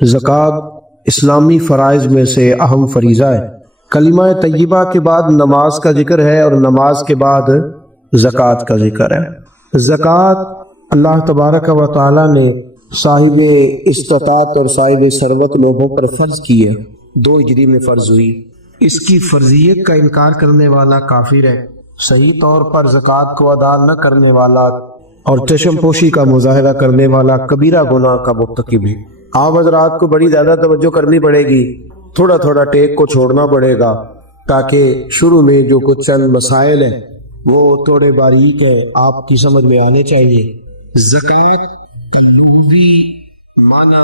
زکوٰۃ اسلامی فرائض میں سے اہم فریضہ ہے۔ کلمہ طیبہ کے بعد نماز کا ذکر ہے اور نماز کے بعد زکوٰۃ کا ذکر ہے۔ زکوٰۃ اللہ تبارک و تعالی نے صاحب استطاعت اور صاحب ثروت لوگوں پر فرض کی ہے، 2 ہجری میں فرض ہوئی۔ اس کی فرضیت کا انکار کرنے والا کافر ہے، صحیح طور پر زکوٰۃ کو ادا نہ کرنے والا اور چشم پوشی کا مظاہرہ کرنے والا کبیرہ گناہ کا مرتکب ہے۔ آپ حضرات کو بڑی زیادہ توجہ کرنی پڑے گی، تھوڑا تھوڑا ٹیک کو چھوڑنا پڑے گا، تاکہ شروع میں جو کچھ چند مسائل ہیں وہ تھوڑے باریک ہے، آپ کی سمجھ میں آنے چاہیے۔ زکوٰۃ کا لغوی معنی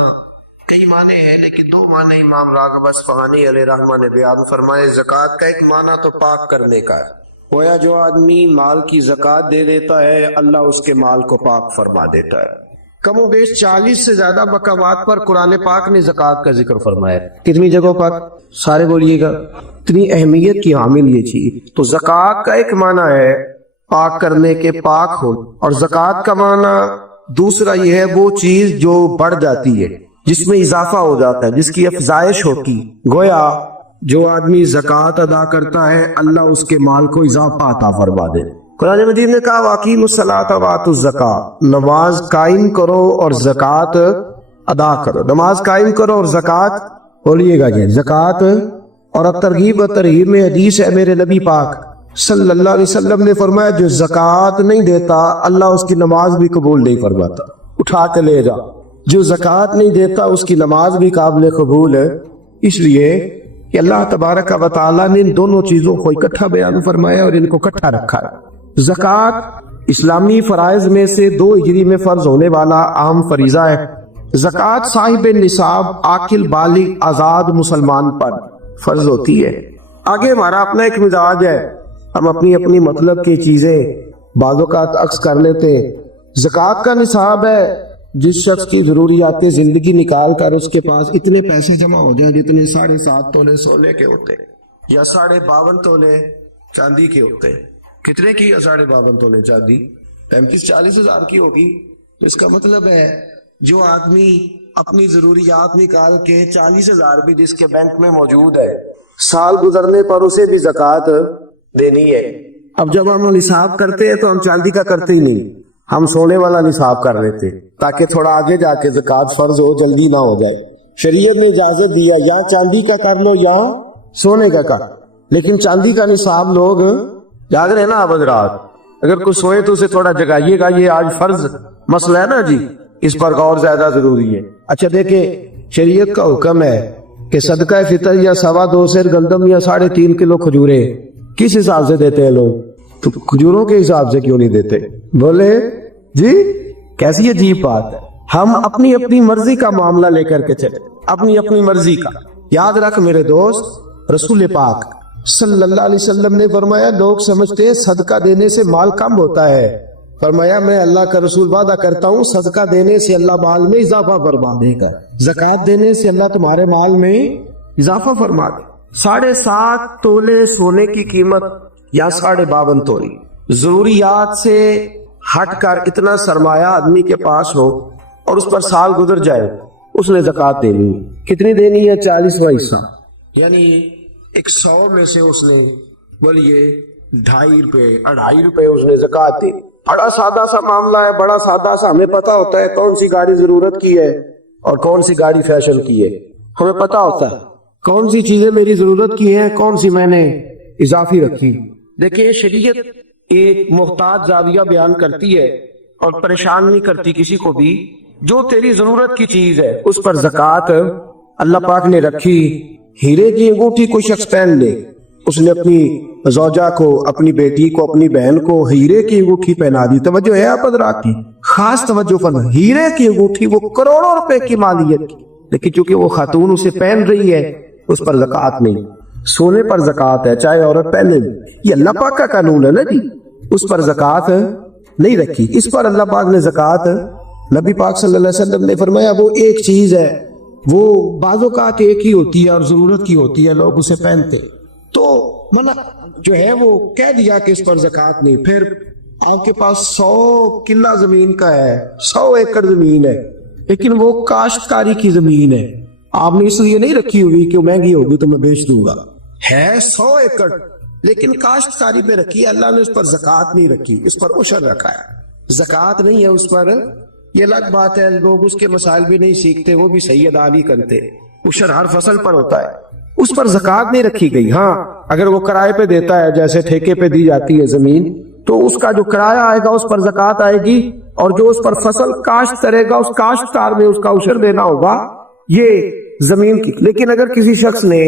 کئی معنی ہے، لیکن 2 معنی امام راغب اصفہانی علیہ رحمہ نے بیان فرمائے۔ زکوٰۃ کا ایک معنی تو پاک کرنے کا ہے، گویا جو آدمی مال کی زکوٰۃ دے دیتا ہے اللہ اس کے مال کو پاک فرما دیتا ہے۔ کم و بیش 40 سے زیادہ مقامات پر قرآن پاک نے زکوٰۃ کا ذکر فرمایا ہے۔ کتنی جگہوں پر؟ سارے بولیے گا۔ اتنی اہمیت کی حامل یہ چیز تو زکوٰۃ کا ایک معنی ہے پاک کرنے کے، پاک ہو، اور زکوٰۃ کا معنی دوسرا یہ ہے وہ چیز جو بڑھ جاتی ہے، جس میں اضافہ ہو جاتا ہے، جس کی افزائش ہوتی۔ گویا جو آدمی زکوٰۃ ادا کرتا ہے اللہ اس کے مال کو اضافہ عطا فرما دے۔ قرآن مجید نے کہا وَأَقِیمُوا الصَّلَاةَ وَآتُوا الزَّکَاۃَ، نماز قائم کرو اور زکوٰۃ ادا کرو۔ نماز قائم کرو اور زکوٰۃ، بولیے گا جی، زکوٰۃ۔ اور ترغیب و ترہیب میں حدیث ہے، میرے نبی پاک صلی اللہ علیہ وسلم نے فرمایا جو زکوٰۃ نہیں دیتا اللہ اس کی نماز بھی قبول نہیں فرماتا، اٹھا کے لے جا۔ جو زکوٰۃ نہیں دیتا اس کی نماز بھی قابل قبول ہے، اس لیے کہ اللہ تبارک و تعالیٰ نے ان دونوں چیزوں کو اکٹھا بیان فرمایا اور ان کو اکٹھا رکھا ہے۔ زکوٰۃ اسلامی فرائض میں سے 2 ہجری میں فرض ہونے والا اہم فریضہ ہے۔ زکوٰۃ صاحب نصاب عاقل بالغ آزاد مسلمان پر فرض ہوتی ہے۔ آگے ہمارا اپنا ایک مزاج ہے، ہم اپنی اپنی مطلب کی چیزیں بعض اوقات عکس کر لیتے ہیں۔ زکوٰۃ کا نصاب ہے جس شخص کی ضروریات زندگی نکال کر اس کے پاس اتنے پیسے جمع ہو جائیں جتنے 7.5 تولے سونے کے ہوتے ہیں یا 52.5 تولے چاندی کے ہوتے ہیں۔ کتنے کی 52.5 تولے چاندی؟ 35-40 ہزار کی ہوگی۔ تو اس کا مطلب ہے جو آدمی اپنی ضروریات نکال کے 40 ہزار بھی جس کے بینک میں موجود ہے، سال گزرنے پر اسے بھی زکوٰۃ دینی ہے۔ اب جب ہم نصاب کرتے ہیں تو ہم چاندی کا کرتے ہی نہیں، ہم سونے والا نصاب کر لیتے تاکہ تھوڑا آگے جا کے زکوٰۃ فرض ہو، جلدی نہ ہو جائے۔ شریعت نے اجازت دیا یا چاندی کا کر لو یا سونے کا کر، لیکن چاندی کا نصاب لوگ جاگ رہے ہیں نا آپ حضرات، اگر کوئی سوئے تو اسے تھوڑا جگائیے گا، یہ آج فرض مسئلہ ہے نا جی، اس پر غور زیادہ ضروری ہے۔ اچھا دیکھیں، شریعت کا حکم ہے کہ صدقہ فطر یا 2.25 سیر گندم یا 3.5 کلو کھجوریں کس حساب سے دیتے ہیں لوگ؟ تو کھجوروں کے حساب سے کیوں نہیں دیتے؟ بولے جی، کیسی عجیب بات ہے۔ ہم اپنی اپنی مرضی کا معاملہ لے کر کے چلے، اپنی اپنی مرضی کا۔ یاد رکھ میرے دوست، رسول پاک صلی اللہ علیہ وسلم نے فرمایا لوگ سمجھتے ہیں صدقہ دینے سے مال کم ہوتا ہے، فرمایا میں اللہ کا رسول وعدہ کرتا ہوں صدقہ دینے سے اللہ مال میں اضافہ فرما دے گا، زکوٰۃ دینے سے اللہ تمہارے مال میں اضافہ فرما دے۔ 7.5 تولے سونے کی قیمت یا 52.5 تولے، ضروریات سے ہٹ کر اتنا سرمایہ آدمی کے پاس ہو اور اس پر سال گزر جائے، اس نے زکوٰۃ دینی ہے۔ کتنی دینی ہے؟ 40واں حصہ، یعنی 100 میں سے اس نے بولیے 2.5 روپے 2.5 روپے اس نے زکوٰۃ دی۔ بڑا سادہ سا معاملہ ہے، بڑا سادہ سا، ہمیں پتا ہوتا ہے کون سی گاڑی ضرورت کی ہے اور کون سی گاڑی فیشن کی ہے، ہمیں پتا ہوتا ہے کون سی چیزیں میری ضرورت کی ہیں، کون سی میں نے اضافی رکھی۔ دیکھیں شریعت ایک محتاط زاویہ بیان کرتی ہے اور پریشان نہیں کرتی کسی کو بھی، جو تیری ضرورت کی چیز ہے اس پر زکوٰۃ اللہ پاک نے رکھی۔ ہیرے کی انگوٹھی کوئی شخص پہن لے، اس نے اپنی زوجہ کو، اپنی بیٹی کو، اپنی بہن کو ہیرے کی انگوٹھی پہنا دی، توجہ ہے آپ حضرات کی؟ خاص توجہ فرمائیں، ہیرے کی انگوٹھی وہ کروڑوں روپے کی مالیت کی، لیکن چونکہ وہ خاتون اسے پہن رہی ہے اس پر زکوٰۃ نہیں۔ سونے پر زکوٰۃ ہے چاہے عورت پہنے، یہ اللہ پاک کا قانون ہے نا جی، اس پر زکوٰۃ نہیں رکھی۔ اس پر اللہ پاک نے زکوٰۃ، نبی پاک صلی اللہ علیہ وسلم نے فرمایا وہ ایک چیز ہے، وہ بعض اوقات ایک ہی ہوتی ہے اور ضرورت کی ہوتی ہے، لوگ اسے پہنتے، تو منع جو ہے وہ کہہ دیا کہ اس پر زکوٰۃ نہیں۔ پھر آپ کے پاس 100 کلہ زمین کا ہے، 100 ایکڑ زمین ہے، لیکن وہ کاشتکاری کی زمین ہے، آپ نے اس لیے نہیں رکھی ہوئی کہ مہنگی ہوگی تو میں بیچ دوں گا. ہے 100 ایکڑ لیکن کاشتکاری پہ رکھی ہے, اللہ نے اس پر زکوٰۃ نہیں رکھی, اس پر عشر رکھا ہے. زکوٰۃ نہیں ہے اس پر, یہ الگ بات ہے, لوگ اس کے مسائل بھی نہیں سیکھتے, وہ بھی صحیح ادا نہیں کرتے. عشر ہر فصل پر ہوتا ہے, اس پر زکوٰۃ نہیں رکھی گئی. ہاں اگر وہ کرائے پہ دیتا ہے, جیسے ٹھیکے پہ دی جاتی ہے زمین, تو اس کا جو کرایہ آئے گا اس پر زکوٰۃ آئے گی, اور جو اس پر فصل کاشت کرے گا اس کاشتکار میں اس کا عشر دینا ہوگا, یہ زمین کی. لیکن اگر کسی شخص نے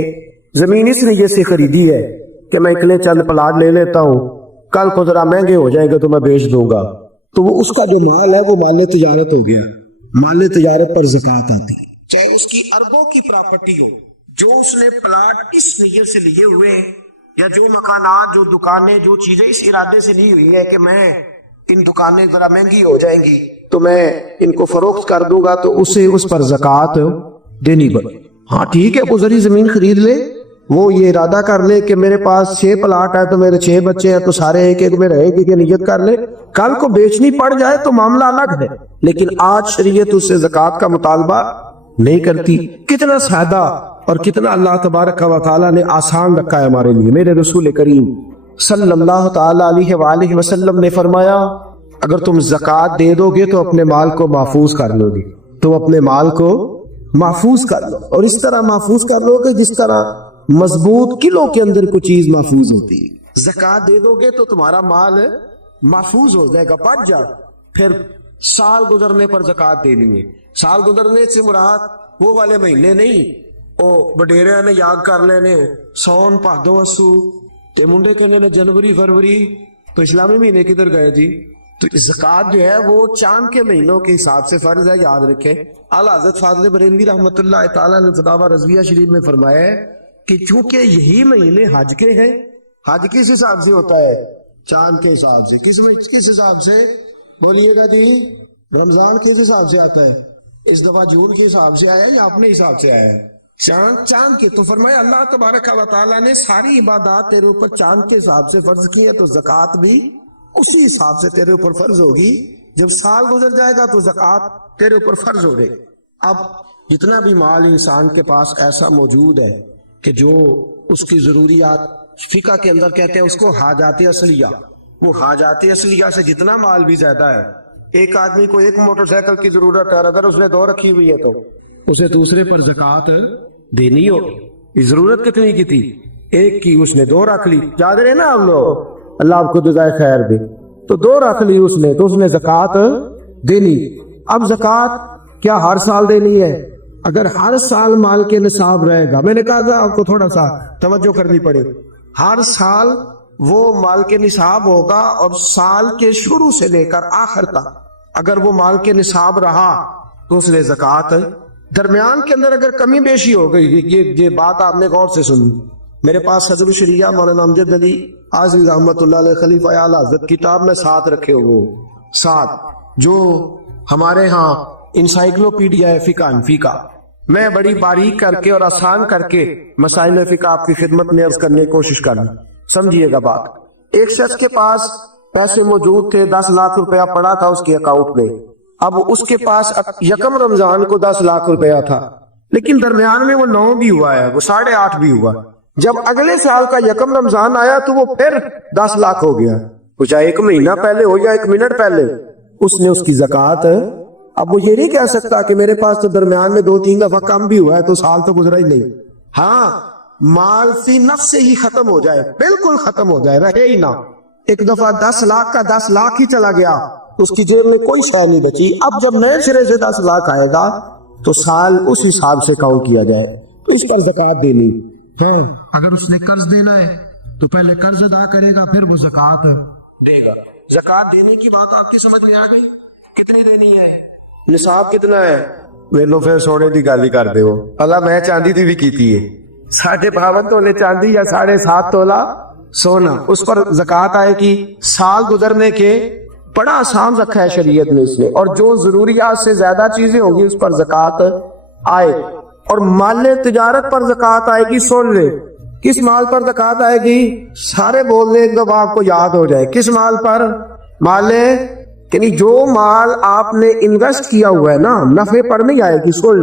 زمین اس نیت سے خریدی ہے کہ میں اکلے چند پلاٹ لے لیتا ہوں, کل کو ذرا مہنگے ہو جائیں گے تو میں بیچ دوں گا, تو وہ اس کا جو مال ہے وہ مال تجارت ہو گیا. مال تجارت پر زکوٰۃ آتی, چاہے اس کی اربوں کی پراپرٹی ہو. جو اس نے پلاٹ اس نیت سے لیے ہوئے, یا جو مکانات, جو دکانیں, جو چیزیں اس ارادے سے لی ہوئی ہے کہ میں ان دکانیں ذرا مہنگی ہو جائیں گی تو میں ان کو فروخت کر دوں گا, تو اسے اس پر زکوٰۃ دینی پڑے. ہاں ٹھیک ہے, گزری زمین خرید لے, وہ یہ ارادہ کر لے کہ میرے پاس 6 پلاٹ ہے تو میرے 6 بچے ہیں تو سارے ایک ایک میں رہے گی, کہ نیت کر لے, کل کو بیچنی پڑ جائے تو معاملہ الگ ہے. لیکن آج شریعت اس سے زکوٰۃ کا مطالبہ نہیں کرتی. کتنا سادہ اور کتنا اللہ تبارک و تعالیٰ نے آسان رکھا ہے ہمارے لیے. میرے رسول کریم صلی اللہ تعالی علیہ وآلہ وسلم نے فرمایا, اگر تم زکوٰۃ دے دو گے تو اپنے مال کو محفوظ کر لو گے, تم اپنے مال کو محفوظ کر لو, اور اس طرح محفوظ کر لو گے جس طرح مضبوط قلعوں کے اندر کوئی چیز محفوظ ہوتی ہے. زکوٰۃ دے دو گے تو تمہارا مال محفوظ ہو جائے گا, بڑھ جائے. پھر سال گزرنے پر زکوٰۃ دینی ہے. سال گزرنے سے مراد وہ والے مہینے نہیں, او بڈیرے نے یاد کر لینے سون بھادو اسو تے منڈے کہنے نے جنوری فروری, تو اسلامی مہینے کدھر گئے جی. تو زکوٰۃ جو ہے وہ چاند کے مہینوں کے حساب سے فرض ہے, یاد رکھیں. اعلیٰ حضرت فاضل بریلوی رحمۃ اللہ تعالیٰ نے فتاوی رضویہ شریف میں فرمایا ہے کہ چونکہ یہی مہینے حج کے ہیں, حج کس حساب سے ہوتا ہے, چاند کے حساب سے. کس حساب سے بولیے گا جی, رمضان کس حساب سے آتا ہے, اس دفعہ جون کے حساب سے آیا یا اپنے حساب سے آیا ہے, چاند کے. تو فرمایا اللہ تبارک و تعالیٰ نے ساری عبادات تیرے اوپر چاند کے حساب سے فرض کی ہے, تو زکوٰۃ بھی اسی حساب سے تیرے اوپر فرض ہوگی. جب سال گزر جائے گا تو زکوٰۃ تیرے اوپر فرض ہو گئی. اب جتنا بھی مال انسان کے پاس ایسا موجود ہے کہ جو اس کی ضروریات, فقہ کے اندر کہتے ہیں اس کو حاجات اصلیہ, وہ حاجات اصلیہ سے جتنا مال بھی زیادہ ہے. ایک آدمی کو ایک موٹر سائیکل کی ضرورت ہے, اگر اس نے 2 رکھی ہوئی ہے تو اسے دوسرے پر زکوٰۃ دینی ہوگی. ضرورت کتنی کی تھی, ایک کی, اس نے 2 رکھ لی. یاد رہے نا آپ لوگ, اللہ آپ کو جزائے خیر دے, تو 2 رکھ لی اس نے, تو اس نے زکوٰۃ دینی. اب زکوٰۃ کیا ہر سال دینی ہے؟ اگر ہر سال مال کے نصاب رہے گا, میں نے کہا تھا آپ کو تھوڑا سا توجہ کرنی پڑے, ہر سال وہ مال کے نصاب ہوگا, اور سال کے شروع سے لے کر آخر تک اگر وہ مال کے نصاب رہا تو اس نے زکوٰۃ. درمیان کے اندر اگر کمی بیشی ہو گئی, یہ بات آپ نے غور سے سنی. میرے پاس صدر شریعہ مولانا امجد علی عازمی رحمۃ اللہ علیہ خلیفہ اعلیٰ حضرت کتاب میں 7 رکھے ہوئے, 7 جو ہمارے ہاں انسائکلوپیڈیا ہے فقہ حنفی کا. میں بڑی باریک کر کے اور آسان کر کے مسائل فقہ آپ کی خدمت میں عرض کرنے کی کوشش کروں, سمجھیے گا بات. ایک شخص کے پاس پیسے موجود تھے, 10 لاکھ روپیہ پڑا تھا اس کے اکاؤنٹ میں. اب اس کے پاس یکم رمضان کو 10 لاکھ روپیہ تھا, لیکن درمیان میں وہ 9 بھی ہوا ہے, وہ 8.5 بھی ہوا. جب اگلے سال کا یکم رمضان آیا تو وہ پھر 10 لاکھ ہو گیا, وہ چاہے 1 مہینہ پہلے ہو یا 1 منٹ پہلے, اس نے اس کی زکوٰۃ. اب وہ یہ نہیں کہہ سکتا کہ میرے پاس تو درمیان میں 2-3 دفعہ کم بھی ہوا ہے تو سال تو گزرا ہی نہیں. ہاں مال فی نفس سے ہی ختم ہو جائے, بالکل ختم ہو جائے, رہے ہی نہ. ایک دفعہ 10 لاکھ کا 10 لاکھ ہی چلا گیا, اس کی جیب میں کوئی شے نہیں بچی. اب جب نئے سرے سے 10 لاکھ آئے گا تو سال اس حساب سے کاؤنٹ کیا جائے, تو اس پر زکوٰۃ دینی. پھر اگر اس نے قرض دینا ہے تو پہلے قرض ادا کرے گا, پھر وہ زکوٰۃ دے گا. زکوٰۃ دینے کی بات آپ کی سمجھ میں آ گئی؟ کتنی دینی ہے, نصاب کتنا ہے؟ ویلو پھر سونے دی گل ہی کر دے. اللہ میں چاندی دی بھی کیتی ہے, 52.5 تولے چاندی یا 7.5 تولا سونا, اس پر زکوٰۃ آئے گی. سال گزرنے کے بڑا آسان رکھا ہے شریعت میں اس نے, اور جو ضروریات سے زیادہ چیزیں ہوں گی اس پر زکوٰۃ آئے. اور مال تجارت پر زکوٰۃ آئے گی. سن لے کس مال پر زکوٰۃ آئے گی, سارے بول لیں ایک دفعہ آپ کو یاد ہو جائے. کس مال پر؟ مال یعنی جو مال آپ نے انویسٹ کیا ہوا ہے نا, نفع پر نہیں آئے گی. سن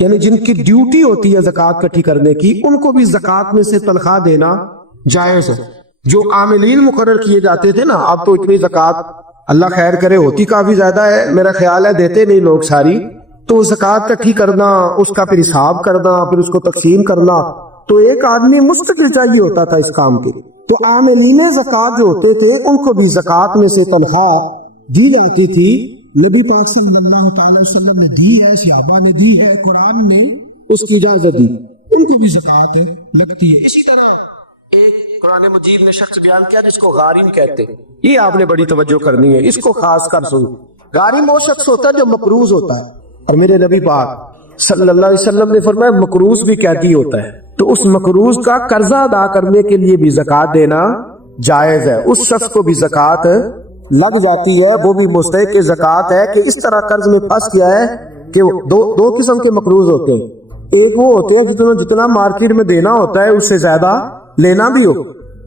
یعنی جن کی ڈیوٹی ہوتی ہے زکوٰۃ اکٹھی کرنے کی، ان کو بھی زکوٰۃ میں سے تنخواہ دینا جائز ہے۔ جو عاملین مقرر کیے جاتے تھے نا، اب تو اتنی زکوٰۃ اللہ خیر کرے ہوتی کافی زیادہ ہے، میرا خیال ہے دیتے نہیں لوگ ساری، تو زکوٰۃ اکٹھی کرنا، اس کا پھر حساب کرنا، پھر اس کو تقسیم کرنا، تو ایک آدمی مستقل چاہیے ہوتا تھا اس کام کے۔ تو عاملین زکوٰۃ جو ہوتے تھے ان کو بھی زکوٰۃ میں سے تنخواہ دی جاتی تھی۔ نبی پاک صلی اللہ تعالی وسلم نے دی ہے، صحابہ نے دی ہے، قرآن نے اس کی اجازت دی، ان کو بھی زکوٰۃ لگتی ہے۔ اسی طرح ایک قرآن مجید نے شخص بیان کیا جس کو غارم کہتے ہیں، یہ آپ نے بڑی توجہ کرنی ہے، اس کو خاص کر سن۔ غارم وہ شخص ہوتا ہے جو مقروض ہوتا ہے، اور میرے نبی پاک صلی اللہ علیہ وسلم نے فرمایا مقروض بھی قیدی ہوتا ہے، تو اس مقروض کا قرضہ ادا کرنے کے لیے بھی زکوٰۃ دینا جائز ہے۔ اس شخص کو بھی زکوٰۃ لگ جاتی ہے، وہ بھی مستحق زکوٰۃ ہے کہ اس طرح قرض میں پھنس گیا ہے کہ دو قسم کے مقروض ہوتے ہیں، ایک وہ ہوتے ہیں جتنا مارکیٹ میں دینا ہوتا ہے اس سے زیادہ لینا بھی ہو،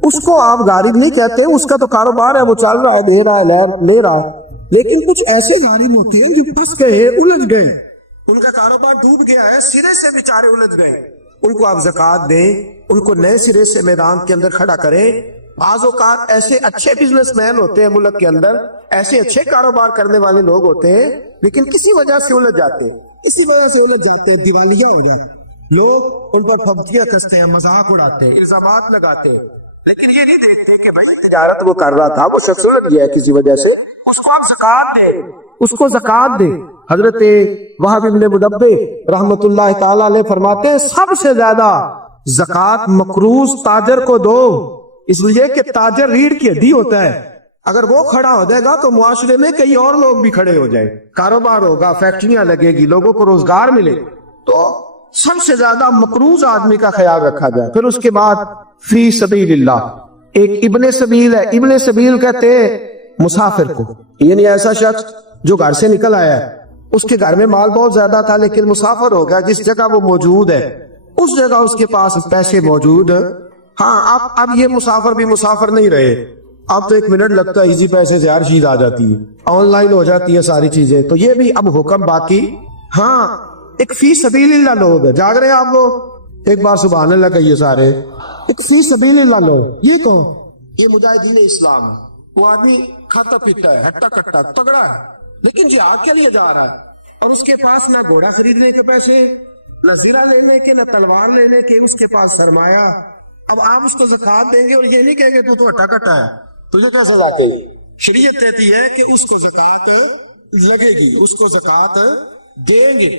اس کو آپ غارب نہیں کہتے، اس کا تو کاروبار ہے، وہ چل رہا ہے، دے رہا ہے، لے رہا ہے۔ لیکن کچھ ایسے غارب ہوتے ہیں جو پھنس گئے، الجھ گئے، ان کا کاروبار ڈوب گیا ہے، سرے سے بیچارے الجھ گئے، ان کو آپ زکوٰۃ دیں، ان کو نئے سرے سے میدان کے اندر کھڑا کریں۔ بعض اوقات ایسے اچھے بزنس مین ہوتے ہیں ملک کے اندر، ایسے اچھے کاروبار کرنے والے لوگ ہوتے ہیں، لیکن کسی وجہ سے الجھ جاتے ہیں، اسی وجہ سے الجھ جاتے ہیں، دیوالیہ ہو جاتے ہیں، لوگ ان پر پھبتیاں کستے ہیں، مذاق اڑاتے ہیں، الزامات لگاتے ہیں، لیکن یہ نہیں دیکھتے کہ بھائی تجارت وہ کر رہا تھا، وہ شخص الجھ گیا ہے کسی وجہ سے، اس کو آپ زکوٰۃ دیں، اس کو زکوٰۃ دیں۔ حضرت وہب ابن منبہ رحمۃ اللہ تعالی علیہ فرماتے ہیں سب سے زیادہ زکوٰۃ مقروض تاجر کو دو، اس لیے کہ تاجر ریڑھ کی ہڈی ہوتا ہے، اگر وہ کھڑا ہو جائے گا تو معاشرے میں کئی اور لوگ بھی کھڑے ہو جائیں، کاروبار ہوگا، فیکٹریاں لگے گی، لوگوں کو روزگار ملے، تو سب سے زیادہ مقروض آدمی کا خیال رکھا جائے۔ پھر اس کے بعد فی سبیل اللہ، ایک ابن سبیل ہے، ابن سبیل کہتے ہیں مسافر کو، یعنی ایسا شخص جو گھر سے نکل آیا ہے، اس کے گھر میں مال بہت زیادہ تھا لیکن مسافر ہو گیا، جس جگہ وہ موجود ہے اس جگہ اس کے پاس پیسے موجود، ہاں اب یہ مسافر بھی مسافر نہیں رہے، اب تو 1 منٹ لگتا ہے، ایزی پیسے سے ہر چیز آ جاتی ہے، آن لائن ہو جاتی ہے ساری چیزیں، تو یہ بھی اب حکم باقی۔ ہاں ایک فی سبیل اللہ لوگ جاگ رہے ہیں، آپ لوگ ایک بار سبحان اللہ کہیے سارے، ایک فی سبیل اللہ لوگ، یہ کون؟ یہ مجاہدین اسلام، وہ آدمی کھاتا پیتا ہے، ہٹا کٹا تگڑا ہے، لیکن جہاد کے لیے جا رہا ہے، اور اس کے پاس نہ گھوڑا خریدنے کے پیسے، نہ زرہ لینے کے، نہ تلوار لینے کے، اس کے پاس سرمایہ۔ اب آپ اس کو زکوٰۃ دیں گے اور یہ نہیں کہیں گے تو ہٹا کٹا ہے، تجھے کیا سزا دے؟ شریعت کہتی ہے کہ اس کو زکوٰۃ لگے گی، اس کو زکوٰۃ دیں گے۔